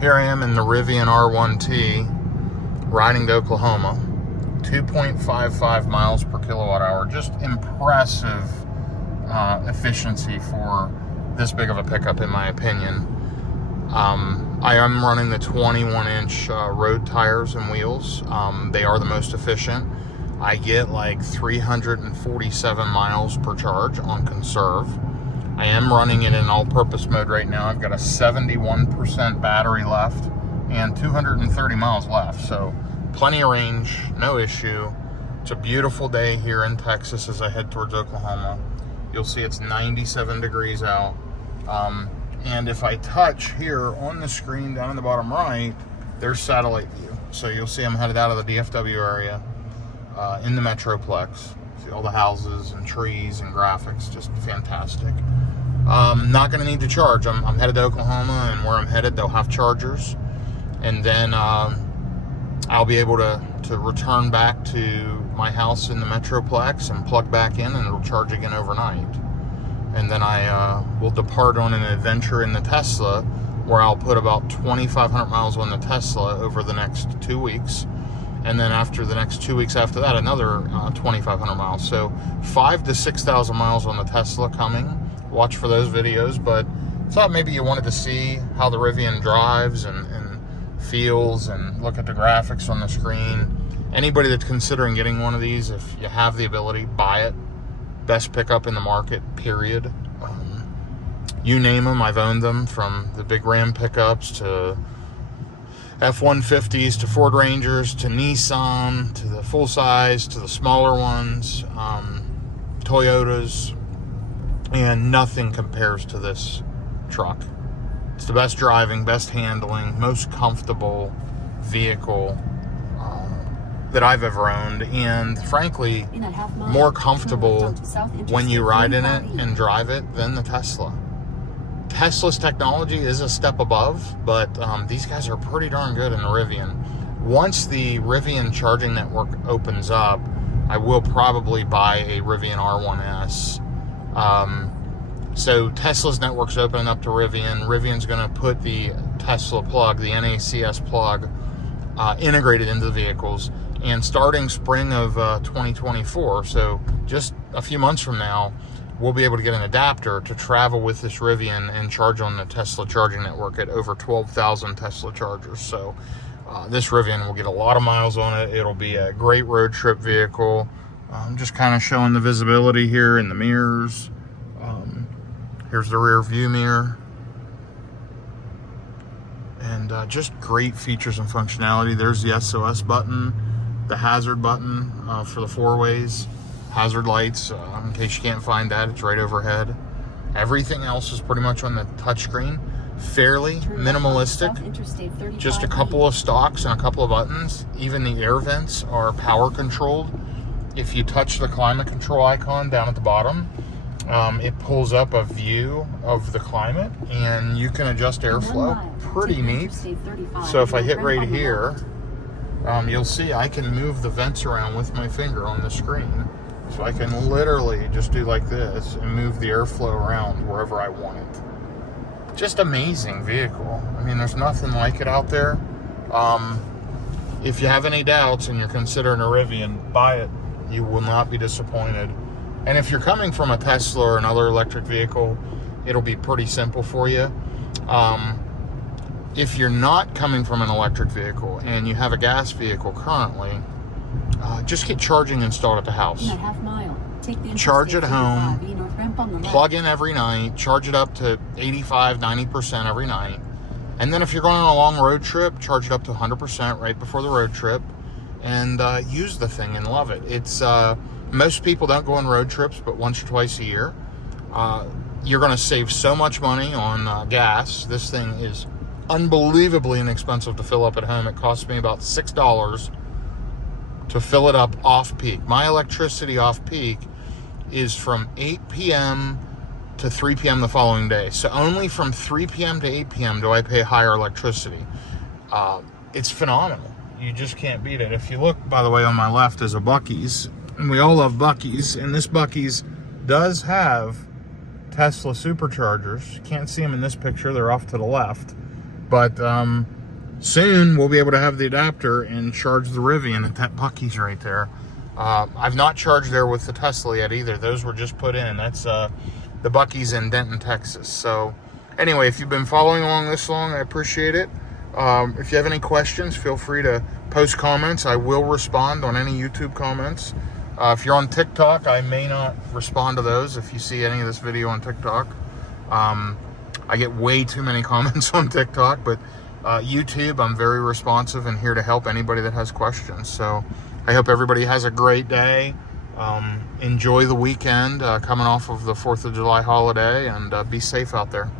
Here I am in the Rivian R1T, riding to Oklahoma. 2.55 miles per kilowatt hour. Just impressive efficiency for this big of a pickup, in my opinion. I am running the 21-inch road tires and wheels. They are the most efficient. I get like 347 miles per charge on conserve. I am running it in all-purpose mode right now. I've got a 71% battery left and 230 miles left. So plenty of range, no issue. It's a beautiful day here in Texas as I head towards Oklahoma. You'll see it's 97 degrees out. And if I touch here on the screen down in the bottom right, there's satellite view. So you'll see I'm headed out of the DFW area in the Metroplex. See all the houses and trees and graphics, just fantastic. Not going to need to charge. I'm headed to Oklahoma, and where I'm headed, they'll have chargers. And then I'll be able to return back to my house in the Metroplex and plug back in, and it'll charge again overnight. And then I will depart on an adventure in the Tesla, where I'll put about 2,500 miles on the Tesla over the next 2 weeks. And then after the next 2 weeks after that, another 2,500 miles. So 5,000 to 6,000 miles on the Tesla coming. Watch for those videos, but thought maybe you wanted to see how the Rivian drives and feels, and look at the graphics on the screen. Anybody that's considering getting one of these, if you have the ability, buy it. Best pickup in the market, period. You name them, I've owned them, from the big Ram pickups to F-150s to Ford Rangers to Nissan to the full size to the smaller ones, Toyotas, and nothing compares to this truck. It's the best driving, best handling, most comfortable vehicle that I've ever owned, and frankly, more comfortable when you ride in it and drive it than the Tesla. Tesla's technology is a step above, but these guys are pretty darn good in the Rivian. Once the Rivian charging network opens up, I will probably buy a Rivian R1S. So Tesla's network's opening up to Rivian. Rivian's going to put the Tesla plug, the NACS plug, integrated into the vehicles. And starting spring of 2024, so just a few months from now, we'll be able to get an adapter to travel with this Rivian and charge on the Tesla charging network at over 12,000 Tesla chargers. So this Rivian will get a lot of miles on it. It'll be a great road trip vehicle. Just kind of showing the visibility here in the mirrors. Here's the rear view mirror. And just great features and functionality. There's the SOS button, the hazard button for the four ways, hazard lights, in case you can't find that, it's right overhead. Everything else is pretty much on the touchscreen. Fairly minimalistic, just a couple of stalks and a couple of buttons. Even the air vents are power controlled. If you touch the climate control icon down at the bottom, it pulls up a view of the climate, and you can adjust airflow. Pretty neat. So if I hit right here, you'll see I can move the vents around with my finger on the screen. So I can literally just do like this and move the airflow around wherever I want it. Just amazing vehicle. I mean, there's nothing like it out there. If you have any doubts and you're considering a Rivian, buy it. You will not be disappointed. And if you're coming from a Tesla or another electric vehicle, it'll be pretty simple for you. If you're not coming from an electric vehicle and you have a gas vehicle currently, just get charging installed at the house. Charge at home, plug in every night, charge it up to 85, 90% every night. And then if you're going on a long road trip, charge it up to 100% right before the road trip, and use the thing and love it. It's most people don't go on road trips but once or twice a year. You're going to save so much money on gas. This thing is unbelievably inexpensive to fill up at home. It costs me about $6 to fill it up off peak. My electricity off peak is from 8 p.m. to 3 p.m. the following day. So only from 3 p.m. to 8 p.m. do I pay higher electricity. It's phenomenal. You just can't beat it. If you look, by the way, on my left is a Buc-ee's, and we all love Buc-ee's, and this Buc-ee's does have Tesla superchargers. You can't see them in this picture, they're off to the left. But soon we'll be able to have the adapter and charge the Rivian at that Buc-ee's right there. I've not charged there with the Tesla yet either. Those were just put in. That's the Buc-ee's in Denton, Texas. So anyway, if you've been following along this long, I appreciate it. If you have any questions, feel free to post comments. I will respond on any YouTube comments. If you're on TikTok, I may not respond to those if you see any of this video on TikTok. I get way too many comments on TikTok, but YouTube, I'm very responsive and here to help anybody that has questions. So I hope everybody has a great day. Enjoy the weekend coming off of the 4th of July holiday, and be safe out there.